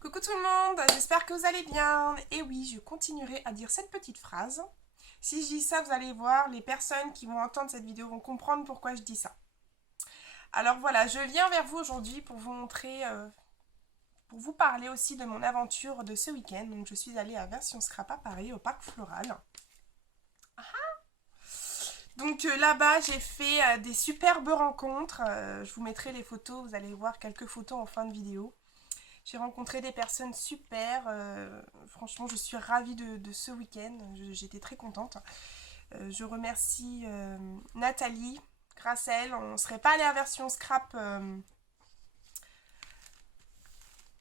Coucou tout le monde, j'espère que vous allez bien. Et oui, je continuerai à dire cette petite phrase. Si je dis ça, vous allez voir, les personnes qui vont entendre cette vidéo vont comprendre pourquoi je dis ça. Alors voilà, je viens vers vous aujourd'hui pour vous montrer, pour vous parler aussi de mon aventure de ce week-end. Donc je suis allée à Version Scrap à Paris, au Parc Floral. Donc là-bas, j'ai fait des superbes rencontres. Je vous mettrai les photos, vous allez voir quelques photos en fin de vidéo. J'ai rencontré des personnes super. Franchement, je suis ravie de ce week-end. J'étais très contente. Je remercie Nathalie. Grâce à elle, on ne serait pas allé à Version Scrap.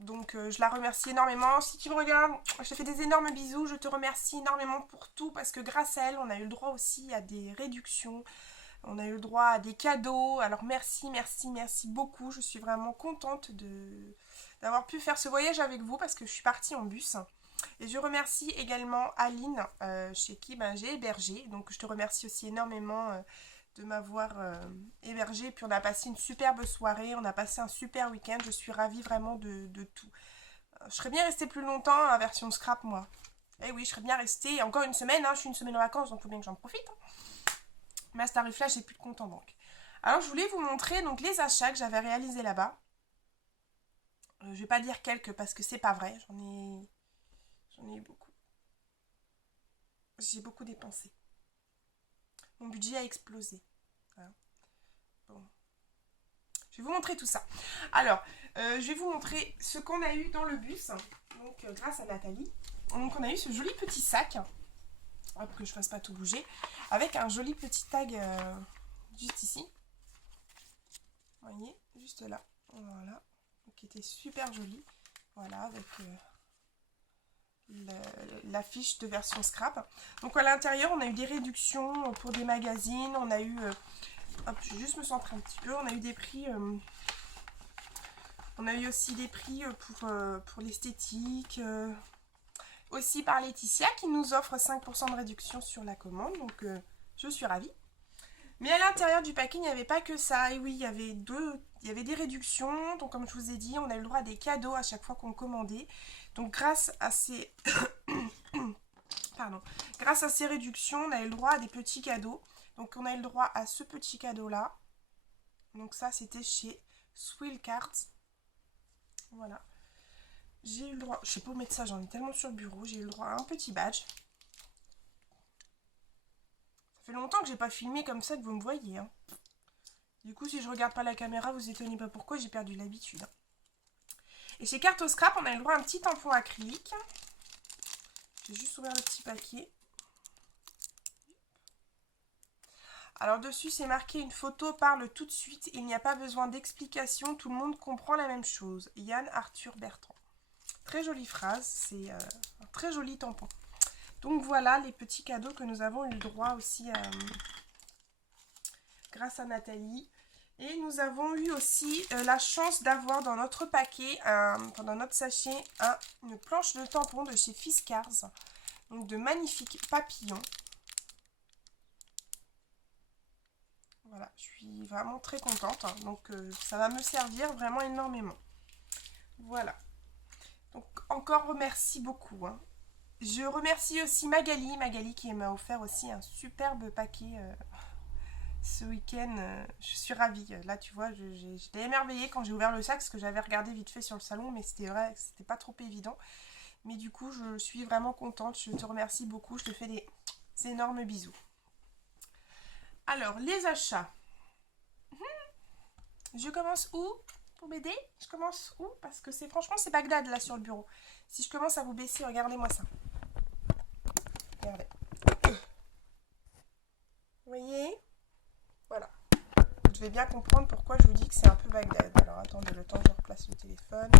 Donc, je la remercie énormément. Si tu me regardes, je te fais des énormes bisous. Je te remercie énormément pour tout parce que grâce à elle, on a eu le droit aussi à des réductions. On a eu le droit à des cadeaux. Alors merci, merci, merci beaucoup. Je suis vraiment contente d'avoir pu faire ce voyage avec vous parce que je suis partie en bus. Et je remercie également Aline, chez qui j'ai hébergé. Donc je te remercie aussi énormément de m'avoir hébergé. Puis on a passé une superbe soirée, on a passé un super week-end. Je suis ravie vraiment de tout. Je serais bien restée plus longtemps à Version Scrap, moi. Eh oui, je serais bien restée encore une semaine. Je suis une semaine en vacances, donc il faut bien que j'en profite. Mais à ce tarif-là, j'ai plus de compte en banque. Alors, je voulais vous montrer donc les achats que j'avais réalisés là-bas. Je vais pas dire quelques parce que c'est pas vrai. J'en ai eu beaucoup. J'ai beaucoup dépensé. Mon budget a explosé. Voilà. Bon. Je vais vous montrer tout ça. Alors, je vais vous montrer ce qu'on a eu dans le bus. Donc, grâce à Nathalie. Donc, on a eu ce joli petit sac. Hop, que je fasse pas tout bouger. Avec un joli petit tag juste ici. Vous voyez, juste là. Voilà. Qui était super joli. Voilà, avec l'affiche de Version Scrap. Donc à l'intérieur, on a eu des réductions pour des magazines. On a eu... hop, je vais juste me centrer un petit peu. On a eu des prix... on a eu aussi des prix pour l'esthétique. Aussi par Laetitia qui nous offre 5% de réduction sur la commande. Donc je suis ravie. Mais à l'intérieur du paquet, il n'y avait pas que ça. Et oui, il y avait des réductions. Donc, comme je vous ai dit, on a eu le droit à des cadeaux à chaque fois qu'on commandait. Donc, grâce à ces... Pardon. Grâce à ces réductions, on a eu le droit à des petits cadeaux. Donc, on a eu le droit à ce petit cadeau-là. Donc, ça, c'était chez Swill Cards. Voilà. J'ai eu le droit... Je sais pas où mettre ça, j'en ai tellement sur le bureau. J'ai eu le droit à un petit badge. Ça fait longtemps que j'ai pas filmé comme ça que vous me voyez, hein. Du coup, si je regarde pas la caméra, vous étonnez pas pourquoi, j'ai perdu l'habitude. Et chez Carto Scrap, on a eu le droit à un petit tampon acrylique. J'ai juste ouvert le petit paquet. Alors dessus, c'est marqué « Une photo parle tout de suite. Il n'y a pas besoin d'explication. Tout le monde comprend la même chose. » Yann Arthur Bertrand. Très jolie phrase. C'est un très joli tampon. Donc voilà les petits cadeaux que nous avons eu le droit aussi grâce à Nathalie. Et nous avons eu aussi la chance d'avoir dans notre paquet, dans notre sachet, une planche de tampons de chez Fiskars. Donc de magnifiques papillons. Voilà, je suis vraiment très contente. Donc ça va me servir vraiment énormément. Voilà. Donc encore merci beaucoup. Je remercie aussi Magali qui m'a offert aussi un superbe paquet ce week-end. Je suis ravie. Là, tu vois, j'étais émerveillée quand j'ai ouvert le sac, parce que j'avais regardé vite fait sur le salon, mais c'était vrai, c'était pas trop évident. Mais du coup, je suis vraiment contente. Je te remercie beaucoup. Je te fais des énormes bisous. Alors, les achats. Je commence où pour m'aider? Je commence où? Parce que franchement, c'est Bagdad là sur le bureau. Si je commence à vous baisser, regardez-moi ça. Regardez. Vous voyez? Voilà. Vous devez bien comprendre pourquoi je vous dis que c'est un peu Bagdad. Alors attendez le temps que je replace le téléphone.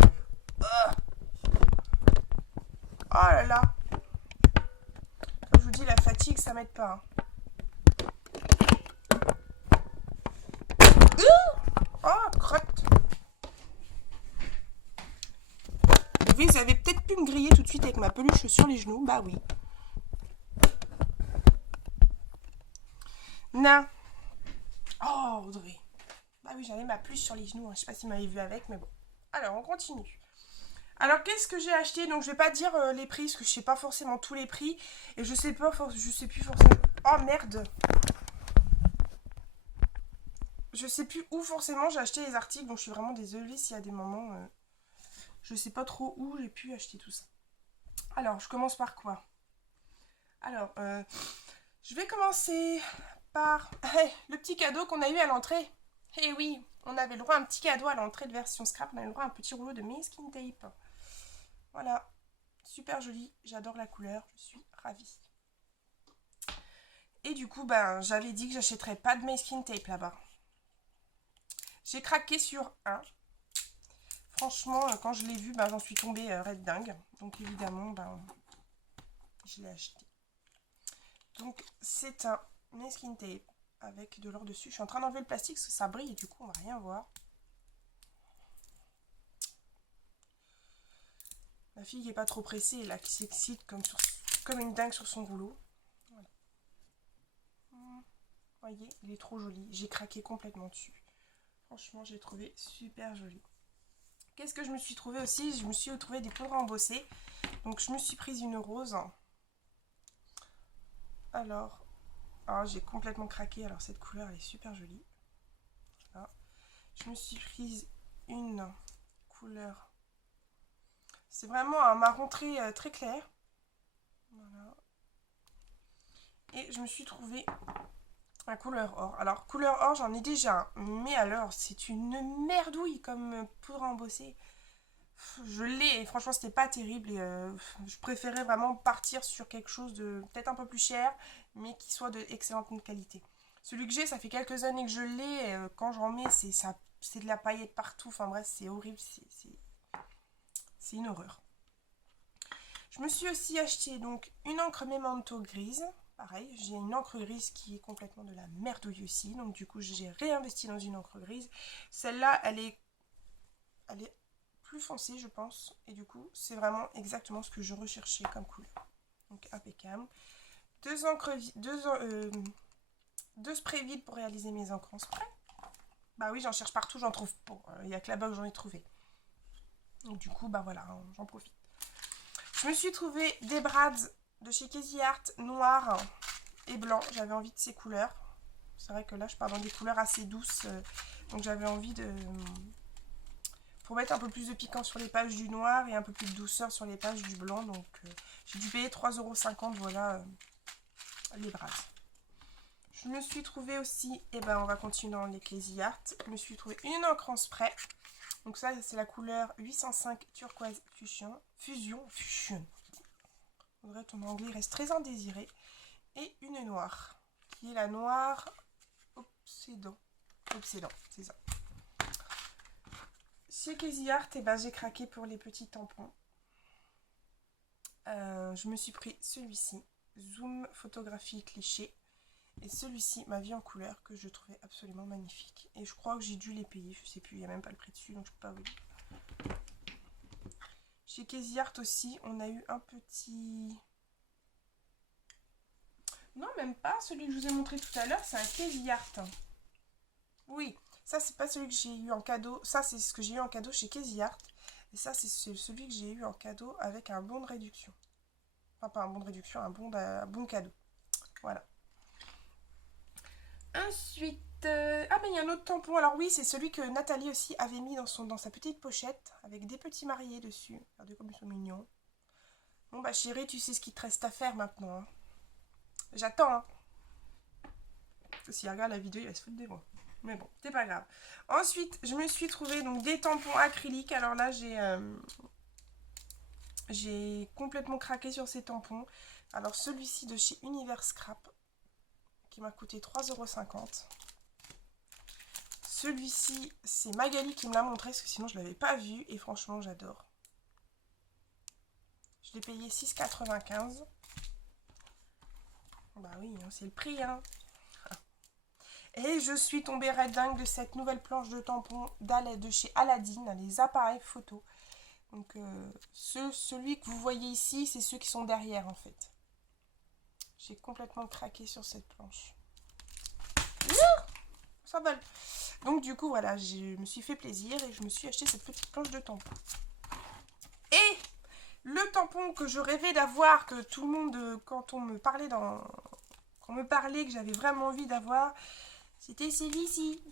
Oh là là. Comme je vous dis, la fatigue, ça m'aide pas. Oh, crotte. Vous avez peut-être pu me griller tout de suite avec ma peluche sur les genoux. Bah oui. Na. Oh, Audrey. Bah oui, j'avais ma peluche sur les genoux. Je sais pas si vous m'avez vu avec, mais bon. Alors, on continue. Alors, qu'est-ce que j'ai acheté? Donc, je vais pas dire les prix, parce que je sais pas forcément tous les prix. Et je sais pas, je sais plus forcément... Oh, merde! Je sais plus où forcément j'ai acheté les articles, donc je suis vraiment désolée s'il y a des moments... je sais pas trop où j'ai pu acheter tout ça. Alors, je commence par quoi? Alors, je vais commencer par le petit cadeau qu'on a eu à l'entrée. Eh oui, on avait le droit à un petit cadeau à l'entrée de version scrap. On avait le droit à un petit rouleau de masking tape. Voilà, super joli. J'adore la couleur, je suis ravie. Et du coup, ben, j'avais dit que j'achèterais pas de masking tape là-bas. J'ai craqué sur un. Franchement, quand je l'ai vu, ben, j'en suis tombée red dingue. Donc évidemment, ben, je l'ai acheté. Donc c'est un masking tape avec de l'or dessus. Je suis en train d'enlever le plastique parce que ça brille et du coup on va rien voir. Ma fille qui est pas trop pressée, là, qui s'excite comme une dingue sur son rouleau. Voilà. Vous voyez, il est trop joli. J'ai craqué complètement dessus. Franchement, j'ai trouvé super joli. Qu'est-ce que je me suis trouvé aussi? Je me suis trouvé des poudres à embosser. Donc je me suis prise une rose. Alors j'ai complètement craqué. Alors cette couleur, elle est super jolie. Voilà. Je me suis prise une couleur. C'est vraiment un marron très clair. Voilà. Et je me suis trouvé un couleur or. Alors, couleur or, j'en ai déjà un. Mais alors, c'est une merdouille comme poudre à embosser. Je l'ai et franchement, c'était pas terrible. Et, je préférais vraiment partir sur quelque chose de peut-être un peu plus cher, mais qui soit de excellente qualité. Celui que j'ai, ça fait quelques années que je l'ai. Quand j'en mets, c'est de la paillette partout. Enfin bref, c'est horrible. C'est une horreur. Je me suis aussi acheté donc une encre Memento grise. Pareil, j'ai une encre grise qui est complètement de la merdouille aussi. Donc du coup, j'ai réinvesti dans une encre grise. Celle-là, elle est plus foncée, je pense. Et du coup, c'est vraiment exactement ce que je recherchais comme couleur. Donc impeccable. Deux sprays vides pour réaliser mes encres en spray. Bah oui, j'en cherche partout, j'en trouve pas. Il n'y a que là-bas que j'en ai trouvé. Donc du coup, bah voilà, j'en profite. Je me suis trouvé des brads de chez Casey Art, noir et blanc. J'avais envie de ces couleurs. C'est vrai que là, je pars dans des couleurs assez douces. Donc j'avais envie de... pour mettre un peu plus de piquant sur les pages du noir et un peu plus de douceur sur les pages du blanc. Donc j'ai dû payer 3,50 €, voilà, les brads. Je me suis trouvé aussi, et ben on va continuer dans les Casey Art. Je me suis trouvé une encre en spray. Donc ça, c'est la couleur 805 turquoise fusion. On dirait ton anglais reste très indésiré. Et une noire, qui est la noire obsédant, c'est ça. Chez Casey Art, et ben, j'ai craqué pour les petits tampons. Je me suis pris celui-ci, Zoom photographie cliché. Et celui-ci, ma vie en couleur, que je trouvais absolument magnifique. Et je crois que j'ai dû les payer, je sais plus, il n'y a même pas le prix dessus, donc je peux pas vous dire. Chez Casey Art aussi, on a eu un petit... Non, même pas, celui que je vous ai montré tout à l'heure, c'est un Casey Art. Oui, ça c'est pas celui que j'ai eu en cadeau, ça c'est ce que j'ai eu en cadeau chez Casey Art. Et ça c'est celui que j'ai eu en cadeau avec un bon de réduction. Enfin pas un bon de réduction, un bon cadeau. Voilà. Ensuite, ah mais il y a un autre tampon. Alors oui, c'est celui que Nathalie aussi avait mis dans sa petite pochette avec des petits mariés dessus. Regardez comme ils sont mignons. Bon bah chérie, tu sais ce qu'il te reste à faire maintenant. Hein. J'attends. Hein. Si regarde la vidéo, il va se foutre de moi. Mais bon, c'est pas grave. Ensuite, je me suis trouvé donc des tampons acryliques. Alors là, j'ai complètement craqué sur ces tampons. Alors celui-ci de chez Univers Scrap qui m'a coûté 3,50 €. Celui-ci, c'est Magali qui me l'a montré parce que sinon je ne l'avais pas vu et franchement j'adore. Je l'ai payé 6,95 €. Bah oui, hein, c'est le prix. Hein. Et je suis tombée red dingue de cette nouvelle planche de tampons de chez Aladdin, les appareils photo. Donc celui que vous voyez ici, c'est ceux qui sont derrière en fait. J'ai complètement craqué sur cette planche. Ça vole. Donc du coup voilà, je me suis fait plaisir et je me suis acheté cette petite planche de tampons. Et Le tampon que je rêvais d'avoir, que tout le monde, quand on me parlait que j'avais vraiment envie d'avoir, c'était celui-ci.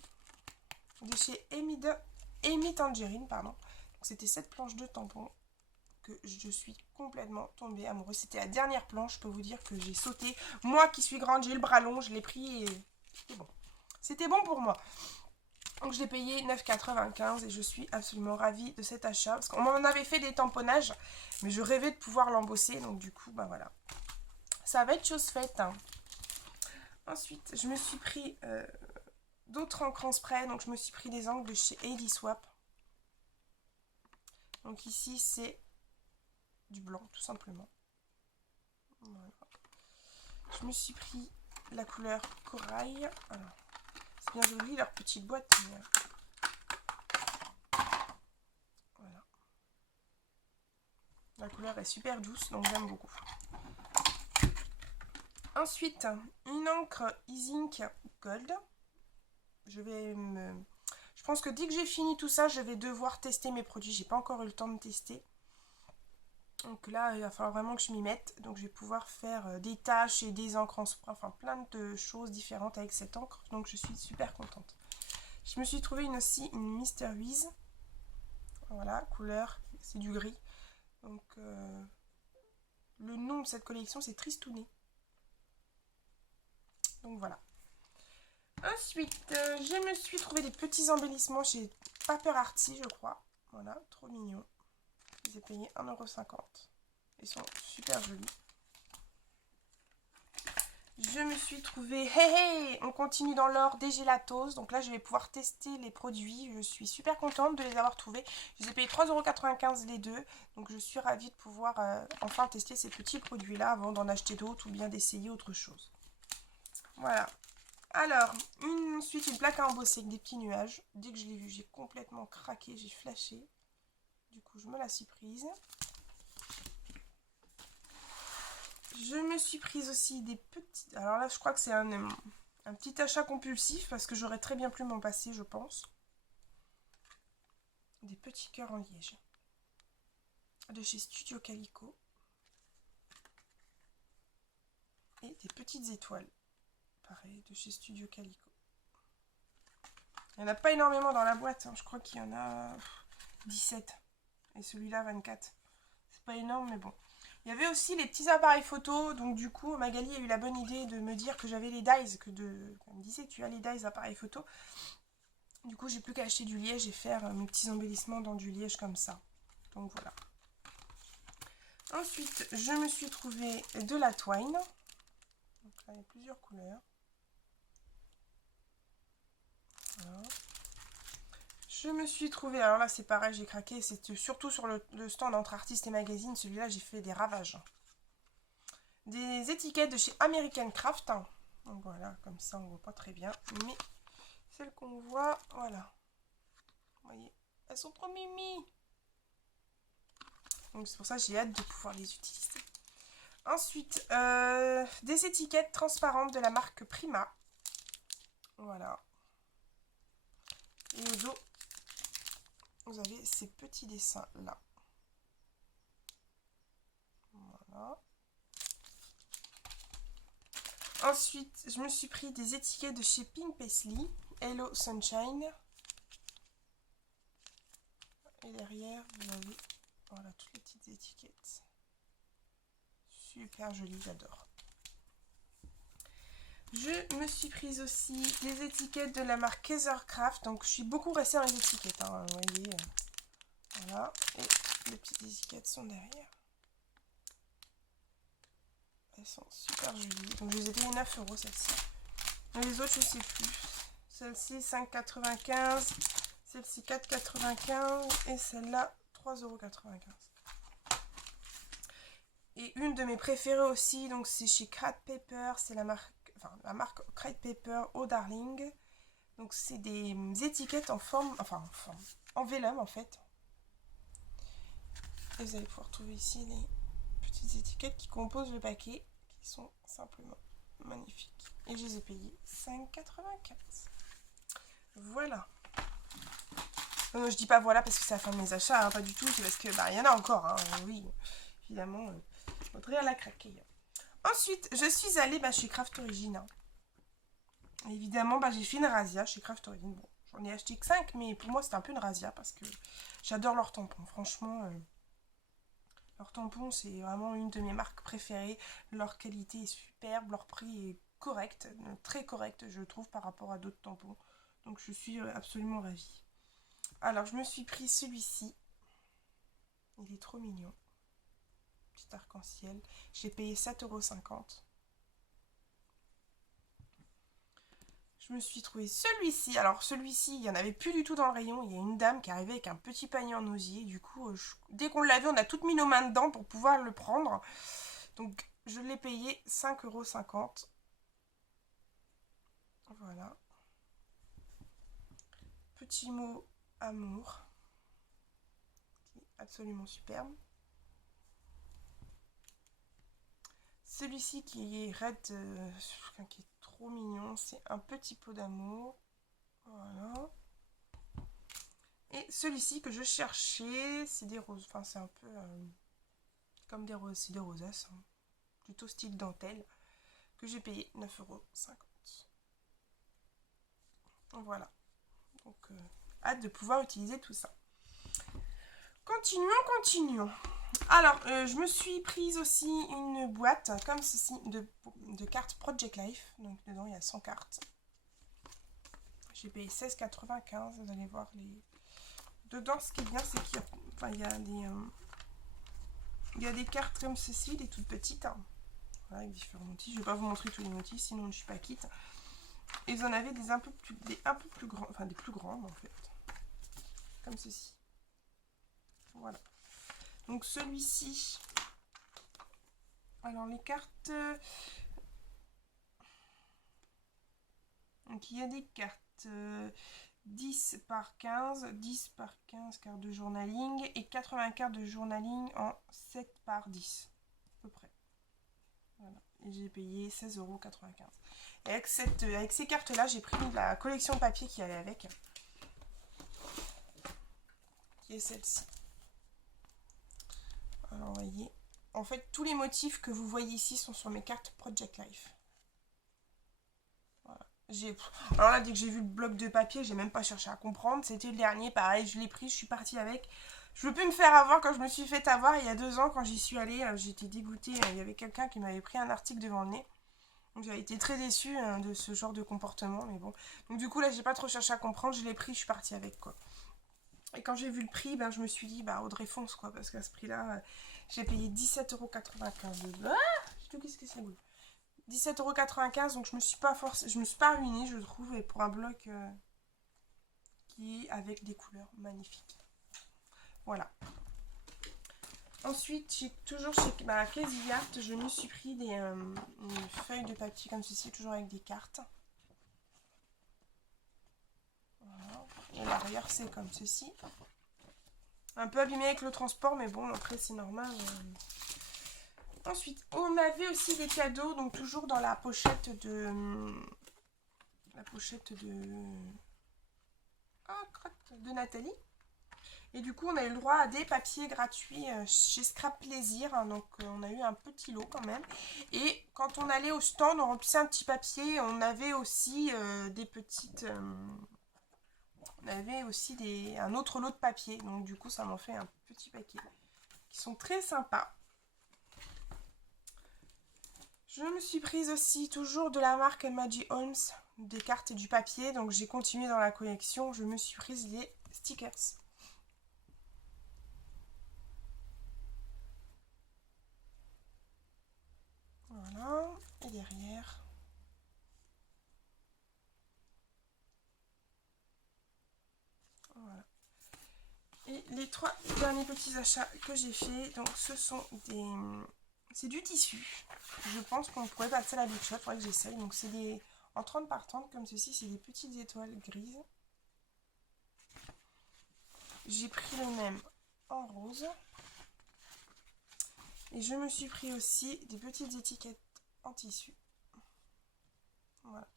De chez Amy Tangerine, pardon. C'était cette planche de tampon que je suis complètement tombée amoureuse. C'était la dernière planche, je peux vous dire que j'ai sauté. Moi qui suis grande, j'ai le bras long, je l'ai pris et c'était bon. C'était bon pour moi. Donc je l'ai payé 9,95 et je suis absolument ravie de cet achat. Parce qu'on m'en avait fait des tamponnages, mais je rêvais de pouvoir l'embosser. Donc du coup, bah voilà. Ça va être chose faite. Hein. Ensuite, je me suis pris d'autres encres en spray. Donc je me suis pris des encres de chez Aidy Swap. Donc ici, c'est du blanc, tout simplement. Voilà. Je me suis pris la couleur corail. Alors, c'est bien joli, leur petite boîte. Mais... voilà. La couleur est super douce, donc j'aime beaucoup. Ensuite, une encre Ink Gold. Je pense que dès que j'ai fini tout ça, je vais devoir tester mes produits. J'ai pas encore eu le temps de tester. Donc là, il va falloir vraiment que je m'y mette. Donc je vais pouvoir faire des taches et des encres en spray, enfin plein de choses différentes avec cette encre. Donc je suis super contente. Je me suis trouvé aussi une Mr. Wiz. Voilà, couleur, c'est du gris. Donc le nom de cette collection, c'est Tristounet. Donc voilà. Ensuite, je me suis trouvé des petits embellissements chez Paper Arty, je crois. Voilà, trop mignon. Je les ai payés 1,50 €. Ils sont super jolis. Je me suis trouvé, on continue dans l'or, des gelatos. Donc là, je vais pouvoir tester les produits. Je suis super contente de les avoir trouvés. Je les ai payés 3,95 € les deux. Donc je suis ravie de pouvoir enfin tester ces petits produits-là avant d'en acheter d'autres ou bien d'essayer autre chose. Voilà. Alors, ensuite une plaque à embosser avec des petits nuages. Dès que je l'ai vue, j'ai complètement craqué, j'ai flashé. Du coup, je me la suis prise. Je me suis prise aussi des petits... alors là, je crois que c'est un petit achat compulsif parce que j'aurais très bien pu m'en passer, je pense. Des petits cœurs en liège. De chez Studio Calico. Et des petites étoiles. Pareil, de chez Studio Calico. Il n'y en a pas énormément dans la boîte. Hein. Je crois qu'il y en a 17. Et celui-là, 24. C'est pas énorme, mais bon. Il y avait aussi les petits appareils photo. Donc du coup, Magali a eu la bonne idée de me dire que j'avais les dies. Elle me disait, tu as les dies appareils photo. Du coup, j'ai plus qu'à acheter du liège et faire mes petits embellissements dans du liège comme ça. Donc voilà. Ensuite, je me suis trouvé de la twine. Donc là, il y a plusieurs couleurs. Voilà. Je me suis trouvé, alors là c'est pareil, j'ai craqué, c'était surtout sur le stand entre artistes et magazines, celui-là j'ai fait des ravages. Des étiquettes de chez American Craft, donc voilà, comme ça on voit pas très bien, mais celles qu'on voit, voilà. Vous voyez, elles sont trop mimi. Donc c'est pour ça que j'ai hâte de pouvoir les utiliser. Ensuite, des étiquettes transparentes de la marque Prima. Voilà. Et au dos, vous avez ces petits dessins là. Voilà. Ensuite, je me suis pris des étiquettes de chez Pink Paisley. Hello Sunshine. Et derrière, vous avez voilà, toutes les petites étiquettes. Super joli, j'adore. Je me suis prise aussi des étiquettes de la marque Kaisercraft. Donc je suis beaucoup restée dans les étiquettes, hein, vous voyez. Voilà, et les petites étiquettes sont derrière. Elles sont super jolies. Donc je les ai payées 9 € celles-ci. Les autres, je sais plus. Celle-ci 5,95 €. Celle-ci 4,95 € et celle-là 3,95 €. Et une de mes préférées aussi, donc c'est chez Crate Paper, c'est la marque Crate Paper Oh Darling. Donc c'est des étiquettes en forme, en vélum en fait. Et vous allez pouvoir trouver ici les petites étiquettes qui composent le paquet, qui sont simplement magnifiques. Et je les ai payées 5,95 €. Voilà. Je dis pas voilà parce que c'est la fin de mes achats, hein, pas du tout, c'est parce que bah il y en a encore, hein, oui. évidemment, faudrait à la craquer. Ensuite, je suis allée chez Craft Origin. Hein. Évidemment, j'ai fait une razzia chez Craft Origin. Bon, j'en ai acheté que 5, mais pour moi, c'était un peu une razzia parce que j'adore leurs tampons. Franchement, leurs tampons, c'est vraiment une de mes marques préférées. Leur qualité est superbe, leur prix est correct, très correct, je trouve, par rapport à d'autres tampons. Donc, je suis absolument ravie. Alors, je me suis pris celui-ci. Il est trop mignon. Petit arc-en-ciel. J'ai payé 7,50 €. Je me suis trouvé celui-ci. Alors celui-ci, il n'y en avait plus du tout dans le rayon. Il y a une dame qui est arrivée avec un petit panier en osier. Du coup, dès qu'on l'a vu, on a toutes mis nos mains dedans pour pouvoir le prendre. Donc je l'ai payé 5,50 €. Voilà. Petit mot amour. Qui est absolument superbe. Celui-ci qui est red, qui est trop mignon, c'est un petit pot d'amour. Voilà. Et celui-ci que je cherchais, c'est des roses. Enfin, c'est un peu comme des roses. C'est des rosaces. Hein. Plutôt style dentelle. Que j'ai payé 9,50 €. Voilà. Donc, hâte de pouvoir utiliser tout ça. Continuons. Alors, je me suis prise aussi une boîte comme ceci de cartes Project Life. Donc, dedans, il y a 100 cartes. J'ai payé 16,95 €. Vous allez voir les... Dedans, ce qui est bien, c'est qu'il y a il y a des cartes comme ceci, des toutes petites. Hein. Voilà, avec différents motifs. Je ne vais pas vous montrer tous les motifs, sinon je ne suis pas quitte. Et vous en avez des un peu plus grands, enfin des plus grandes en fait. Comme ceci. Voilà. Donc celui-ci. Alors les cartes. Donc il y a des cartes 10 par 15, 10 par 15 cartes de journaling et 80 cartes de journaling en 7 par 10 à peu près. Voilà. Et j'ai payé 16,95 €. Et avec ces cartes-là, j'ai pris la collection de papier qui allait avec. Qui est celle-ci. Alors, vous voyez. En fait, tous les motifs que vous voyez ici sont sur mes cartes Project Life. Voilà. Alors là, dès que j'ai vu le bloc de papier, j'ai même pas cherché à comprendre. C'était le dernier, pareil, je l'ai pris, je suis partie avec. Je veux plus me faire avoir quand je me suis fait avoir il y a 2 ans quand j'y suis allée. J'étais dégoûtée. Il y avait quelqu'un qui m'avait pris un article devant le nez. Donc j'avais été très déçue de ce genre de comportement, mais bon. Donc du coup là j'ai pas trop cherché à comprendre, je l'ai pris, je suis partie avec quoi. Et quand j'ai vu le prix, je me suis dit Audrey fonce quoi, parce qu'à ce prix-là, j'ai payé 17,95 €. Ah, qu'est-ce que c'est beau. 17,95 €, donc je me suis pas ruinée, je trouve, et pour un bloc qui est avec des couleurs magnifiques. Voilà. Ensuite, toujours chez Crazy Art, je me suis pris une feuille de papier comme ceci, toujours avec des cartes. Voilà. Et l'arrière, c'est comme ceci. Un peu abîmé avec le transport, mais bon, après, c'est normal. Ensuite, on avait aussi des cadeaux, donc toujours dans la pochette de... de Nathalie. Et du coup, on a eu le droit à des papiers gratuits chez Scrap Plaisir. Hein, donc, on a eu un petit lot quand même. Et quand on allait au stand, on remplissait un petit papier. On avait aussi des petites... on avait aussi un autre lot de papier. Donc, du coup, ça m'en fait un petit paquet. Qui sont très sympas. Je me suis prise aussi toujours de la marque Maggie Holmes. Des cartes et du papier. Donc, j'ai continué dans la collection. Je me suis prise les stickers. Voilà, et derrière. Voilà. Et les 3 derniers petits achats que j'ai fait, donc ce sont des... C'est du tissu. Je pense qu'on pourrait passer à la Big Shot, il faudrait que j'essaye. Donc c'est des... En 30 par 30, comme ceci, c'est des petites étoiles grises. J'ai pris le même en rose. Et je me suis pris aussi des petites étiquettes en tissu. Voilà.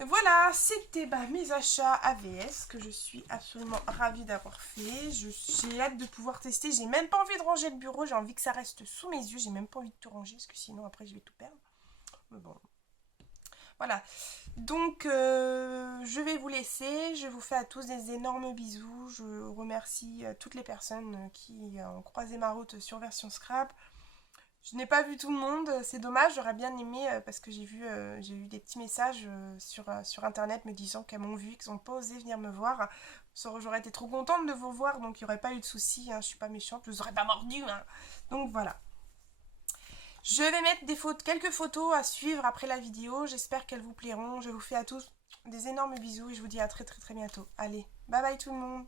Voilà, c'était mes achats AVS que je suis absolument ravie d'avoir fait. J'ai hâte de pouvoir tester. J'ai même pas envie de ranger le bureau, j'ai envie que ça reste sous mes yeux. J'ai même pas envie de tout ranger parce que sinon après je vais tout perdre. Mais bon, voilà. Donc je vais vous laisser. Je vous fais à tous des énormes bisous. Je remercie toutes les personnes qui ont croisé ma route sur Version Scrap. Je n'ai pas vu tout le monde, c'est dommage, j'aurais bien aimé parce que j'ai eu des petits messages sur internet me disant qu'elles m'ont vu, qu'ils n'ont pas osé venir me voir. J'aurais été trop contente de vous voir, donc il n'y aurait pas eu de soucis, hein, je suis pas méchante, je vous aurais pas mordu. Hein. Donc voilà. Je vais mettre quelques photos à suivre après la vidéo, j'espère qu'elles vous plairont. Je vous fais à tous des énormes bisous et je vous dis à très très très bientôt. Allez, bye bye tout le monde.